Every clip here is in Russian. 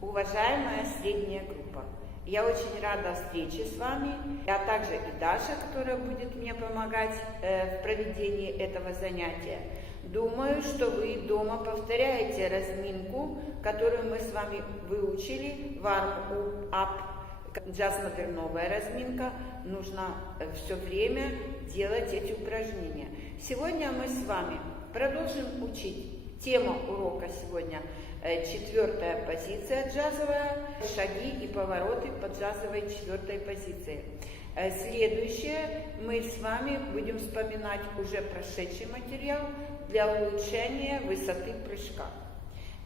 Уважаемая средняя группа, я очень рада встрече с вами, а также и Даша, которая будет мне помогать э, в проведении этого занятия. Думаю, что вы дома повторяете разминку, которую мы с вами выучили, warm-up, джаз-модерновая разминка. Нужно все время делать эти упражнения. Сегодня мы с вами продолжим учить. Тема урока сегодня э, четвертая позиция джазовая, шаги и повороты по джазовой четвертой позиции. Э, следующее мы с вами будем вспоминать уже прошедший материал для улучшения высоты прыжка.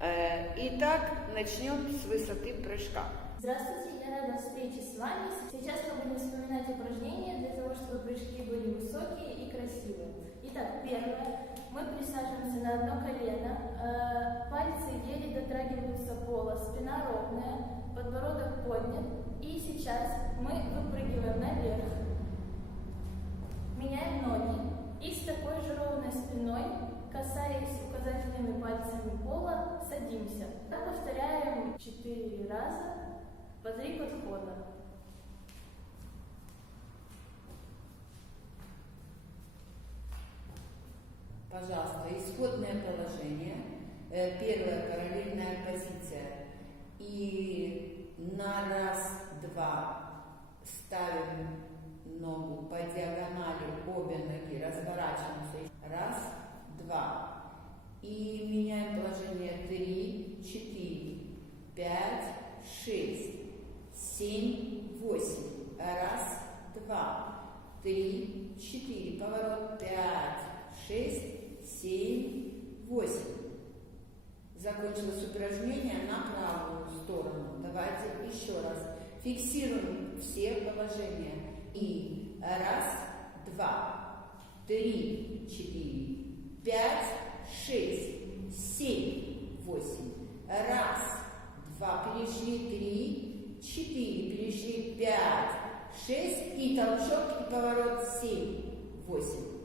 Э, итак, начнем с высоты прыжка. Здравствуйте, я рада встрече с вами. Сейчас мы будем вспоминать упражнения для того, чтобы прыжки были высокие и красивые. Итак, первое. Мы присаживаемся на одно колено, э, дотрагиваются пола, спина ровная, подбородок поднят. И сейчас мы выпрыгиваем наверх, меняем ноги и с такой же ровной спиной, касаясь указательными пальцами пола, садимся. Так повторяем 4 раза по 3 подхода. Пожалуйста, исходное положение. Э, Первая параллельная позиция. И на раз-два ставим ногу по диагонали, обе ноги, разворачиваемся. Раз, два. И меняем положение. Три, четыре, пять, шесть, семь, восемь. Раз, два, три, четыре. Поворот. Пять, шесть, семь, восемь. Закончилось упражнение на правую сторону. Давайте еще раз. Фиксируем все положения. И раз, два, три, четыре, пять, шесть, семь, восемь. Раз, два, перешли, три, четыре, перешли, пять, шесть, и толчок, и поворот, семь, восемь.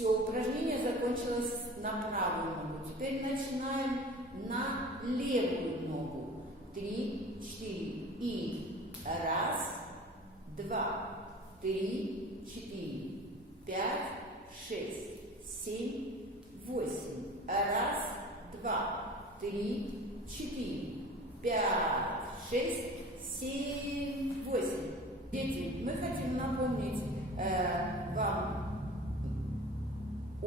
Все, упражнение закончилось на правую ногу. Теперь начинаем на левую ногу. Три, четыре. И раз, два, три, четыре, пять, шесть, семь, восемь. Раз, два, три, четыре, пять, шесть, семь, восемь. Дети, мы хотим напомнить э,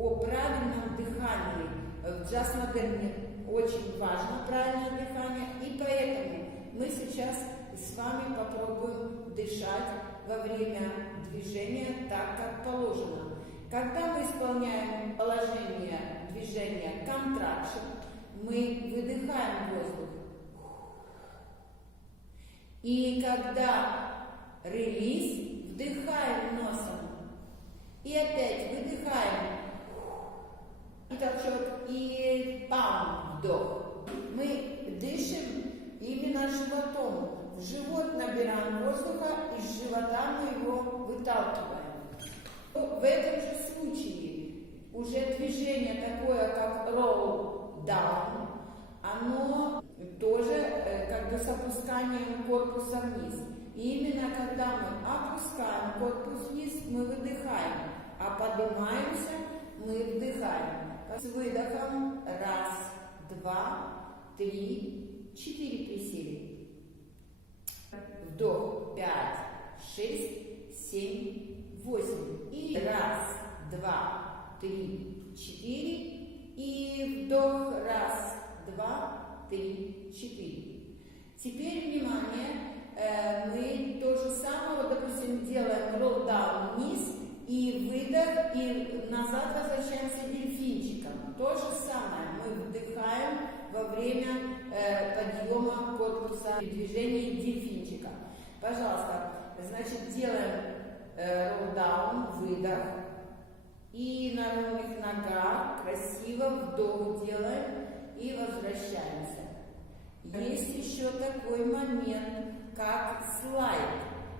о правильном дыхании. В джаз-модерне очень важно правильное дыхание, и поэтому мы сейчас с вами попробуем дышать во время движения так, как положено. Когда мы исполняем положение движения контракшн, мы выдыхаем воздух. И когда релиз, вдыхаем носом. И опять выдыхаем и толчок, и пам, вдох. Мы дышим именно животом. В живот набираем воздуха, и из живота мы его выталкиваем. В этом же случае уже движение такое, как roll down, оно тоже э, как бы с опусканием корпуса вниз. И именно когда мы опускаем корпус вниз, мы выдыхаем, а поднимаемся, мы вдыхаем. С выдохом раз, два, три, четыре присели. Вдох пять, шесть, семь, восемь. И раз, два, три, четыре. И вдох раз, два, три, четыре. Теперь внимание, э, мы то же самое, допустим, делаем ролл-даун вниз и выдох, и назад возвращаемся выдох. И на ровных ногах красиво вдох делаем и возвращаемся. Есть еще такой момент, как слайд.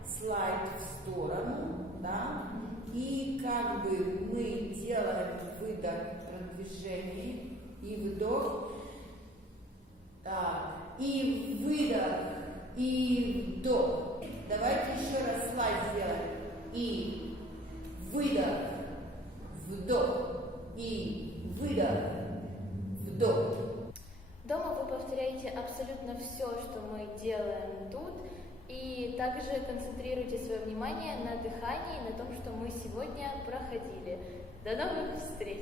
Слайд в сторону, да, и как бы мы делаем выдох продвижение и вдох. Так. И и вдох. Давайте еще раз слайд сделаем. И выдох, вдох, и выдох, вдох. Дома вы повторяете абсолютно все, что мы делаем тут, и также концентрируйте свое внимание на дыхании, на том, что мы сегодня проходили. До новых встреч!